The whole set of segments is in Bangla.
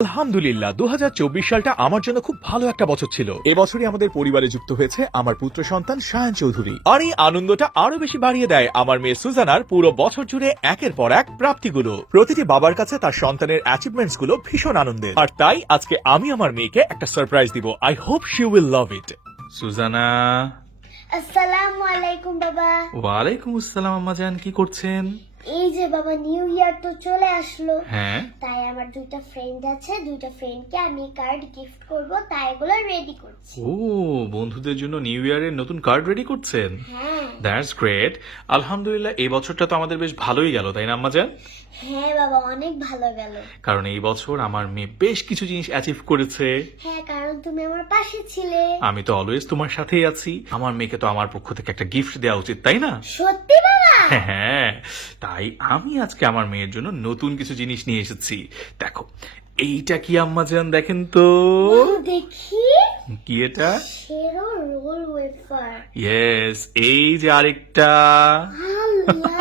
আলহামদুলিল্লাহ 2024 সালটা আমার জন্য খুব ভালো একটা বছর ছিল। এবছরই আমাদের পরিবারে যুক্ত হয়েছে আমার পুত্র সন্তান শায়ান চৌধুরী। আর এই আনন্দটা আরো বেশি বাড়িয়ে দেয় আমার মেয়ে সুজানার পুরো বছর জুড়ে একের পর এক প্রাপ্তিগুলো। প্রতিটি বাবার কাছে তার সন্তানের অ্যাচিভমেন্টস গুলো ভীষণ আনন্দের, আর তাই আজকে আমি আমার মেয়েকে একটা সারপ্রাইজ দিব। I hope she will love it. Sujana. আসসালামু আলাইকুম বাবা। ওয়ালাইকুম আসসালাম আম্মাজান, কি করছেন? এই যে বাবা, নিউ ইয়ার তো চলে আসলো, হ্যাঁ, তাই আমার দুইটা ফ্রেন্ড আছে, দুইটা ফ্রেন্ডকে আমি কার্ড গিফট করব, তাই এগুলো রেডি করছি। ও বন্ধুদের জন্য নিউ ইয়ারের নতুন কার্ড রেডি করছেন? হ্যাঁ দ্যাটস গ্রেট। আলহামদুলিল্লাহ, এই বছরটা তো আমাদের বেশ ভালোই গেল, তাই না আম্মাজান? হ্যাঁ বাবা, অনেক ভালো গেল। কারণ এই বছর আমার মেয়ে বেশ কিছু জিনিস অ্যাচিভ করেছে। হ্যাঁ, কারণ তুমি আমার পাশে ছিলে। আমি তো অলওয়েজ তোমার সাথেই আছি। আমার মেয়েকে তো আমার পক্ষ থেকে একটা গিফট দেওয়া উচিত, তাই না? সত্যি বাবা? হ্যাঁ, তাই আমি আজকে আমার মেয়ের জন্য নতুন কিছু জিনিস নিয়ে এসেছি। দেখো, এইটা কি আম্মাজান, দেখেন তো। ও, দেখি। কি এটা? শেরো রোল ওয়েফার। ইয়েস, এই যে আরেকটা। আল্লাহ!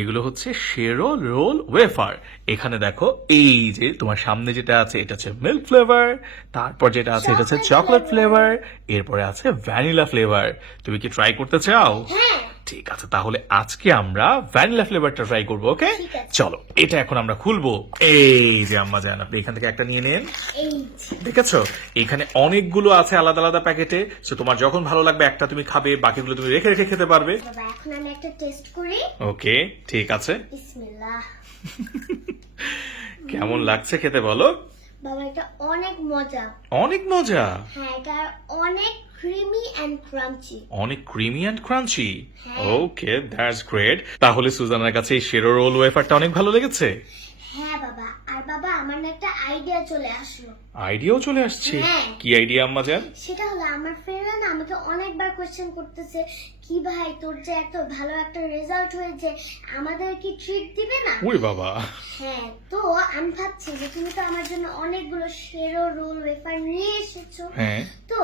এগুলো হচ্ছে শেরো রোল ওয়েফার। এখানে দেখো, এই যে তোমার সামনে যেটা আছে এটা হচ্ছে মিল্ক ফ্লেভার, তারপর যেটা আছে এটা হচ্ছে চকলেট ফ্লেভার, এরপরে আছে ভ্যানিলা ফ্লেভার। তুমি কি ট্রাই করতে চাও? হ্যাঁ। ঠিক আছে, তাহলে আজকে আমরা ভ্যানিলা ফ্লেভারটা ট্রাই করবো। ওকে, ঠিক আছে। চলো এটা এখন আমরা খুলবো। এই যে আম্মা জান, আপনি এখান থেকে একটা নিয়ে নেন। এই দেখেছো, এখানে অনেকগুলো আছে আলাদা আলাদা প্যাকেটে। সো তোমার যখন ভালো লাগবে একটা তুমি খাবে, বাকিগুলো তুমি রেখে রেখে খেতে পারবে। বাবা, এখন আমি একটা টেস্ট করি। ওকে, ঠিক আছে। বিসমিল্লাহ। কেমন লাগছে খেতে বলো? বাবা, এটা অনেক মজা। অনেক মজা, হ্যাঁ, এটা অনেক ক্রিমি এন্ড ক্রাঞ্চি। অনেক ক্রিমি অ্যান্ড ক্রাঞ্চি। হ্যাঁ। ওকে, দ্যাটস গ্রেট। তাহলে সুজানার কাছে এই শেরো রোল ওয়েফারটা অনেক ভালো লেগেছে। হ্যাঁ বাবা, আর বাবা আমার না একটা আইডিয়া চলে আসলো। আইডিয়াও চলে আসছে? হ্যাঁ। কি আইডিয়া আম্মা জান? সেটা হলো, আমার ফ্রেন্ডরা না আমাকে অনেকবার কোশ্চেন করতেছে, কি ভাই তোর যে এত ভালো একটা রেজাল্ট হয়েছে, আমাদের কি ট্রিট দিবে না? ওই বাবা। হ্যাঁ, তো আমি ভাবছি যে তুমি তো আমার জন্য অনেকগুলো শেরো রোল ওয়েফার নিয়ে এসেছো, হ্যাঁ, তো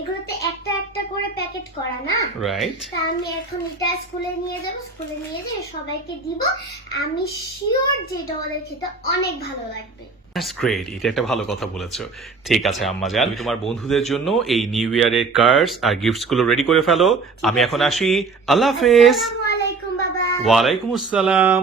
এগুলোতে একটা একটা করে প্যাকেট করা না? রাইট। তা আমি এখন এটা স্কুলে নিয়ে যাব, স্কুলে নিয়ে যেয়ে সবাইকে দিব। আমি শিওর যে এটা ওদের খেতে অনেক ভালো লাগবে। দ্যাটস গ্রেট, এটা একটা ভালো কথা বলেছো। ঠিক আছে আম্মা জান, তুমি তোমার বন্ধুদের জন্য এই নিউ ইয়ারের কার্ডস আর গিফটস গুলো রেডি করে ফেলো। আমি এখন আসি। আল্লাহ হাফেজ। আসসালামু আলাইকুম বাবা। ওয়ালাইকুম আসসালাম।